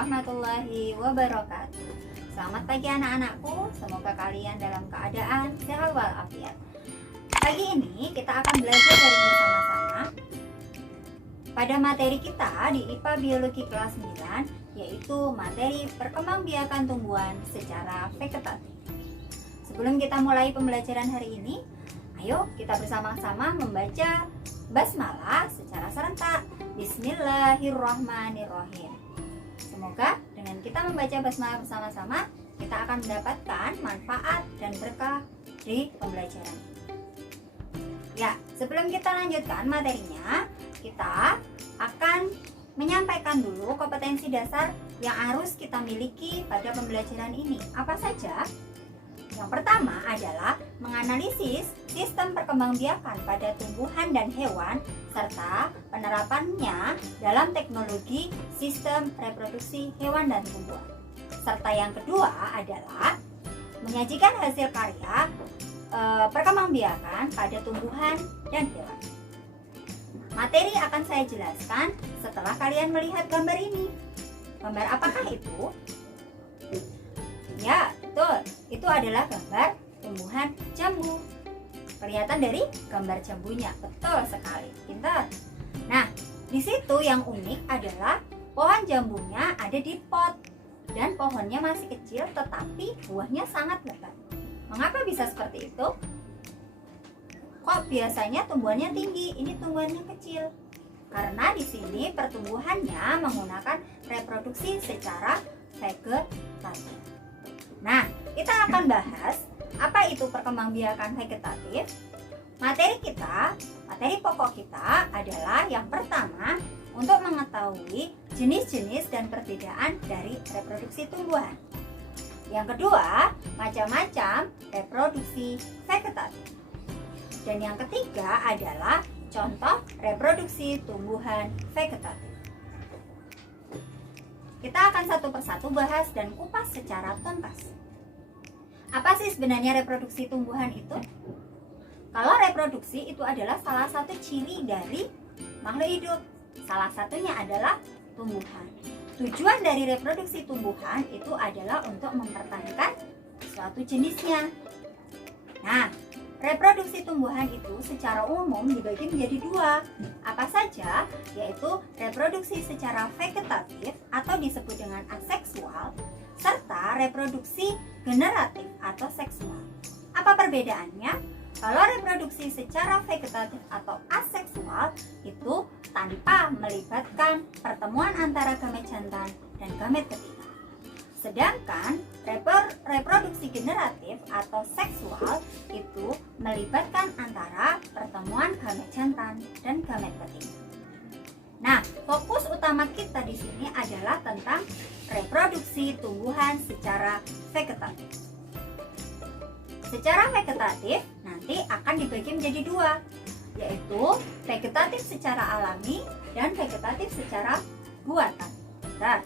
warahmatullahi wabarakatuh. Selamat pagi anak-anakku, semoga kalian dalam keadaan sehat walafiat. Pagi ini kita akan belajar dari bersama-sama pada materi kita di IPA Biologi kelas 9, yaitu materi perkembangbiakan tumbuhan secara vegetatif. Sebelum kita mulai pembelajaran hari ini, ayo kita bersama-sama membaca basmalah secara serentak. Bismillahirrahmanirrahim. Semoga dengan kita membaca basmalah bersama-sama, kita akan mendapatkan manfaat dan berkah di pembelajaran. Ya, sebelum kita lanjutkan materinya, kita akan menyampaikan dulu kompetensi dasar yang harus kita miliki pada pembelajaran ini. Apa saja? Yang pertama adalah menganalisis sistem perkembangbiakan pada tumbuhan dan hewan serta penerapannya dalam teknologi sistem reproduksi hewan dan tumbuhan. Serta yang kedua adalah menyajikan hasil karya perkembangbiakan pada tumbuhan dan hewan. Materi akan saya jelaskan setelah kalian melihat gambar ini. Gambar apakah itu? Ya, betul. Itu adalah gambar tumbuhan jambu. Kelihatan dari gambar jambunya. Betul sekali. Pintar. Nah, di situ yang unik adalah pohon jambunya ada di pot dan pohonnya masih kecil tetapi buahnya sangat lebat. Mengapa bisa seperti itu? Kok biasanya tumbuhannya tinggi, ini tumbuhannya kecil? Karena di sini pertumbuhannya menggunakan reproduksi secara vegetatif. Nah, kita akan bahas apa itu perkembangbiakan vegetatif. Materi pokok kita adalah yang pertama untuk mengetahui jenis-jenis dan perbedaan dari reproduksi tumbuhan. Yang kedua, macam-macam reproduksi vegetatif. Dan yang ketiga adalah contoh reproduksi tumbuhan vegetatif. Kita akan satu persatu bahas dan kupas secara tuntas. Apa sih sebenarnya reproduksi tumbuhan itu? Kalau reproduksi itu adalah salah satu ciri dari makhluk hidup. Salah satunya adalah tumbuhan. Tujuan dari reproduksi tumbuhan itu adalah untuk mempertahankan suatu jenisnya. Nah, reproduksi tumbuhan itu secara umum dibagi menjadi dua. Apa saja? Yaitu reproduksi secara vegetatif atau disebut dengan aseksual, serta reproduksi generatif atau seksual. Apa perbedaannya? Kalau reproduksi secara vegetatif atau aseksual itu tanpa melibatkan pertemuan antara gamet jantan dan gamet betina. Sedangkan reproduksi generatif atau seksual itu melibatkan antara pertemuan gamet jantan dan gamet betina. Nah, fokus utama kita di sini adalah tentang reproduksi tumbuhan secara vegetatif. Secara vegetatif nanti akan dibagi menjadi dua, yaitu vegetatif secara alami dan vegetatif secara buatan. Bentar.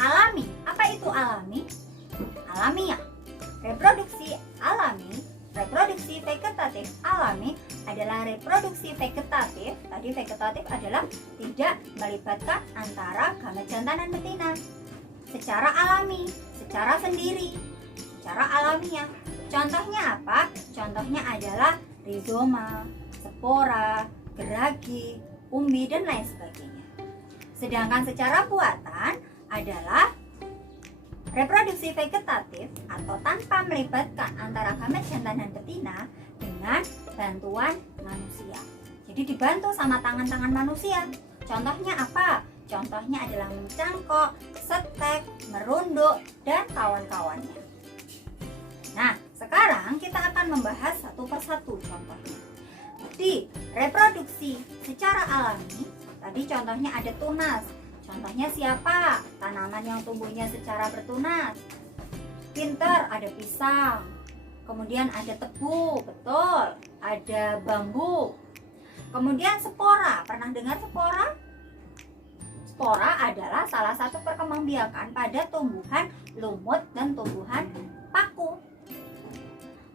Alami, apa itu alami? Alamiah. Reproduksi alami, reproduksi vegetatif alami adalah reproduksi vegetatif. Tadi vegetatif adalah tidak melibatkan antara gamet jantan dan betina. Secara alami, secara sendiri, secara alamiah. Contohnya apa? Contohnya adalah rizoma, spora, geragi, umbi, dan lain sebagainya. Sedangkan secara buatan adalah reproduksi vegetatif atau tanpa melibatkan antara gamet jantan dan betina dengan bantuan manusia. Jadi dibantu sama tangan-tangan manusia. Contohnya apa? Contohnya adalah mencangkok, setek, merunduk, dan kawan-kawannya. Nah, sekarang kita akan membahas satu persatu contohnya. Di reproduksi secara alami, tadi contohnya ada tunas. Contohnya siapa? Tanaman yang tumbuhnya secara bertunas. Pinter, ada pisang. Kemudian ada tebu, betul. Ada bambu. Kemudian spora, pernah dengar spora? Spora adalah salah satu perkembangbiakan pada tumbuhan lumut dan tumbuhan paku.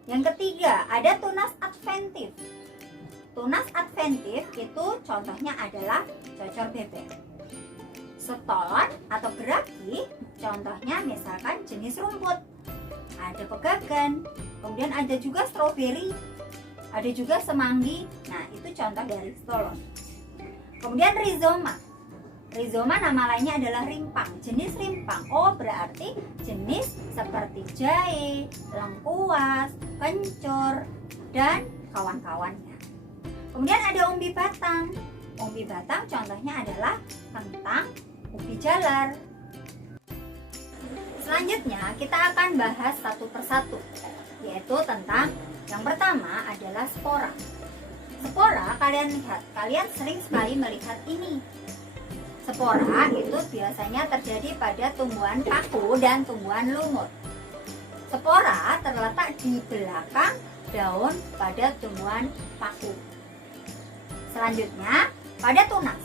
Yang ketiga, ada tunas adventif. Tunas adventif itu contohnya adalah cocor bebek. Stolon atau geragi, contohnya misalkan jenis rumput. Ada pegagan, kemudian ada juga stroberi, ada juga semanggi. Nah, itu contoh dari stolon. Kemudian rizoma. Rizoma nama lainnya adalah rimpang, jenis rimpang. Oh, berarti jenis seperti jahe, lengkuas, kencur, dan kawan-kawannya. Kemudian ada umbi batang. Umbi batang contohnya adalah kentang, ubi jalar. Selanjutnya kita akan bahas satu persatu, yaitu tentang yang pertama adalah spora. Spora, kalian sering sekali melihat ini. Spora itu biasanya terjadi pada tumbuhan paku dan tumbuhan lumut. Spora terletak di belakang daun pada tumbuhan paku. Selanjutnya, pada tunas.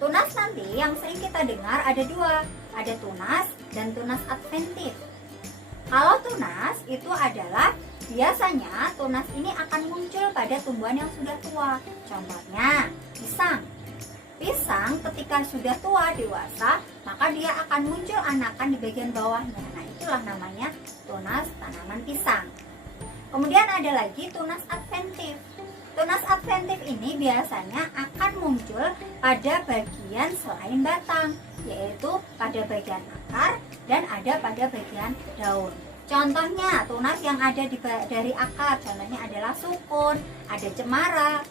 Tunas nanti yang sering kita dengar ada dua, ada tunas dan tunas adventif. Kalau tunas itu adalah biasanya tunas ini akan muncul pada tumbuhan yang sudah tua. Contohnya, pisang. Pisang ketika sudah tua dewasa, maka dia akan muncul anakan di bagian bawahnya. Nah, itulah namanya tunas tanaman pisang. Kemudian ada lagi tunas adventif. Tunas adventif ini biasanya akan muncul pada bagian selain batang, yaitu pada bagian akar dan ada pada bagian daun. Contohnya tunas yang ada dari akar, contohnya adalah sukun, ada cemara.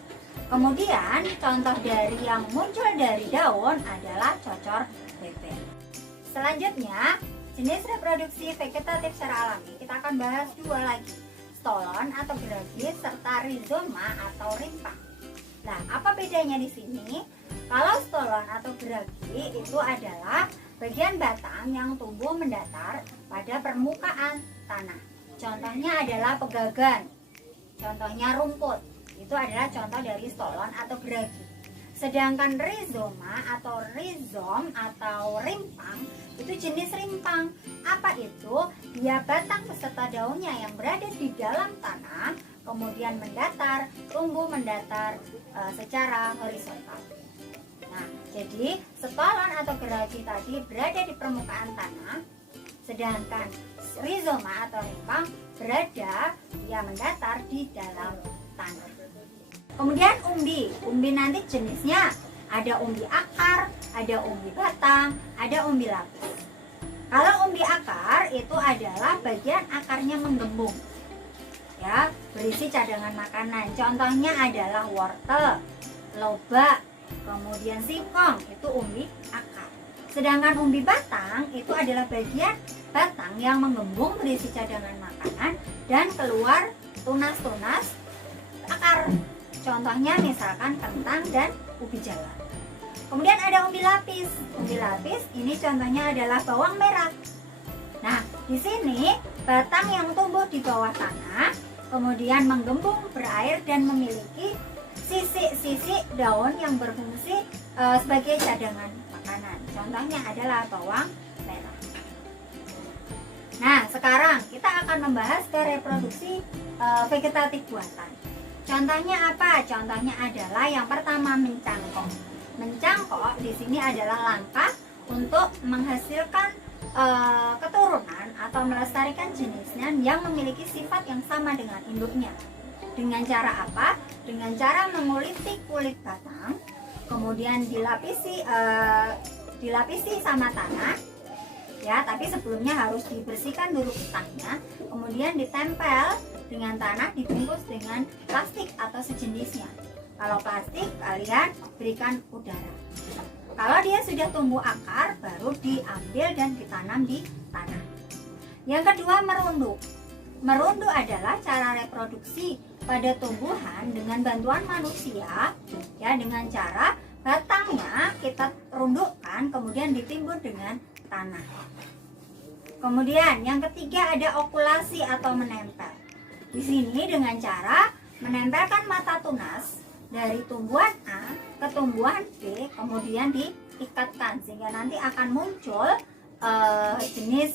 Kemudian contoh dari yang muncul dari daun adalah cocor beber. Selanjutnya, jenis reproduksi vegetatif secara alami. Kita akan bahas dua lagi, stolon atau geragi serta rizoma atau rimpang. Nah, apa bedanya di sini? Kalau stolon atau geragi itu adalah bagian batang yang tumbuh mendatar pada permukaan tanah. Contohnya adalah pegagan, contohnya rumput. Itu adalah contoh dari stolon atau geragi. Sedangkan rizoma atau rizom atau rimpang itu jenis rimpang. Apa itu? Dia batang beserta daunnya yang berada di dalam tanah, kemudian mendatar, tumbuh mendatar secara horizontal. Nah, jadi stolon atau geragi tadi berada di permukaan tanah, sedangkan rizoma atau rimpang berada, dia mendatar di dalam tanah. Kemudian umbi nanti jenisnya ada umbi akar, ada umbi batang, ada umbi lapis. Kalau umbi akar itu adalah bagian akarnya menggembung, ya, berisi cadangan makanan. Contohnya adalah wortel, lobak, kemudian singkong, itu umbi akar. Sedangkan umbi batang itu adalah bagian batang yang menggembung berisi cadangan makanan dan keluar tunas-tunas akar. Contohnya misalkan kentang dan ubi jalar. Kemudian ada umbi lapis. Umbi lapis ini contohnya adalah bawang merah. Nah, di sini batang yang tumbuh di bawah tanah, kemudian menggembung berair dan memiliki sisik-sisik daun yang berfungsi sebagai cadangan makanan. Contohnya adalah bawang merah. Nah, sekarang kita akan membahas ke reproduksi vegetatif buatan. Contohnya apa? Contohnya adalah yang pertama mencangkok. Mencangkok di sini adalah langkah untuk menghasilkan keturunan atau melestarikan jenisnya yang memiliki sifat yang sama dengan induknya. Dengan cara apa? Dengan cara menguliti kulit batang, kemudian dilapisi sama tanah, ya. Tapi sebelumnya harus dibersihkan dulu getahnya, kemudian ditempel dengan tanah, dibungkus dengan plastik atau sejenisnya. Kalau plastik, kalian berikan udara. Kalau dia sudah tumbuh akar, baru diambil dan ditanam di tanah. Yang kedua, merunduk. Merunduk adalah cara reproduksi pada tumbuhan dengan bantuan manusia, ya, dengan cara batangnya kita rundukkan, kemudian ditimbun dengan tanah. Kemudian yang ketiga ada okulasi atau menempel. Di sini dengan cara menempelkan mata tunas dari tumbuhan A ke tumbuhan B, kemudian diikatkan sehingga nanti akan muncul jenis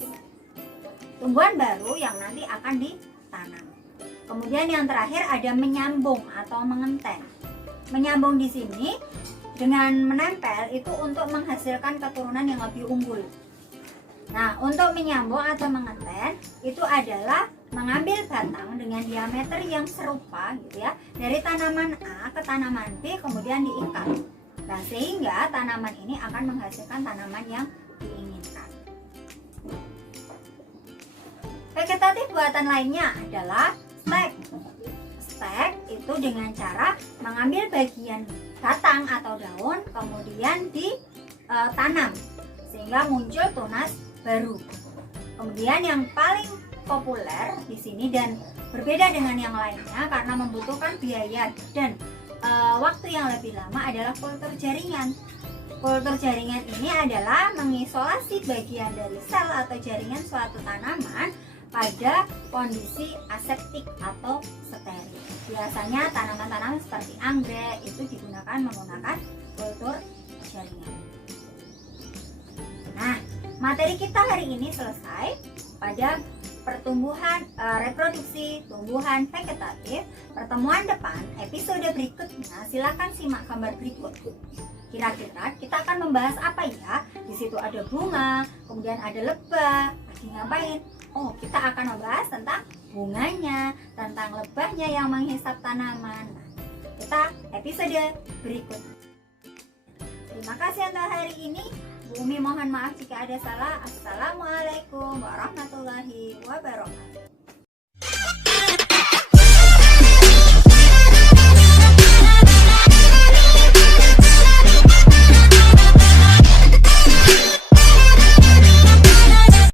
tumbuhan baru yang nanti akan ditanam. Kemudian yang terakhir ada menyambung atau mengenteng. Menyambung di sini dengan menempel itu untuk menghasilkan keturunan yang lebih unggul. Nah, untuk menyambung atau mengeten itu adalah mengambil batang dengan diameter yang serupa gitu ya, dari tanaman A ke tanaman B kemudian diikat. Nah, sehingga tanaman ini akan menghasilkan tanaman yang diinginkan. Vegetatif buatan lainnya adalah stek. Stek itu dengan cara mengambil bagian batang atau daun kemudian ditanam sehingga muncul tunas baru. Kemudian yang paling populer di sini dan berbeda dengan yang lainnya karena membutuhkan biaya dan waktu yang lebih lama adalah kultur jaringan. Kultur jaringan ini adalah mengisolasi bagian dari sel atau jaringan suatu tanaman pada kondisi aseptik atau steril. Biasanya tanaman-tanaman seperti anggrek itu digunakan menggunakan kultur jaringan. Nah, materi kita hari ini selesai pada pertumbuhan reproduksi tumbuhan vegetatif. Pertemuan depan episode berikutnya silakan simak gambar berikut. Kira-kira kita akan membahas apa ya? Di situ ada bunga, kemudian ada lebah. Lagi ngapain? Oh, kita akan membahas tentang bunganya, tentang lebahnya yang menghisap tanaman. Kita episode berikut. Terima kasih untuk hari ini. Bu Umi mohon maaf jika ada salah. Assalamualaikum warahmatullahi wabarakatuh.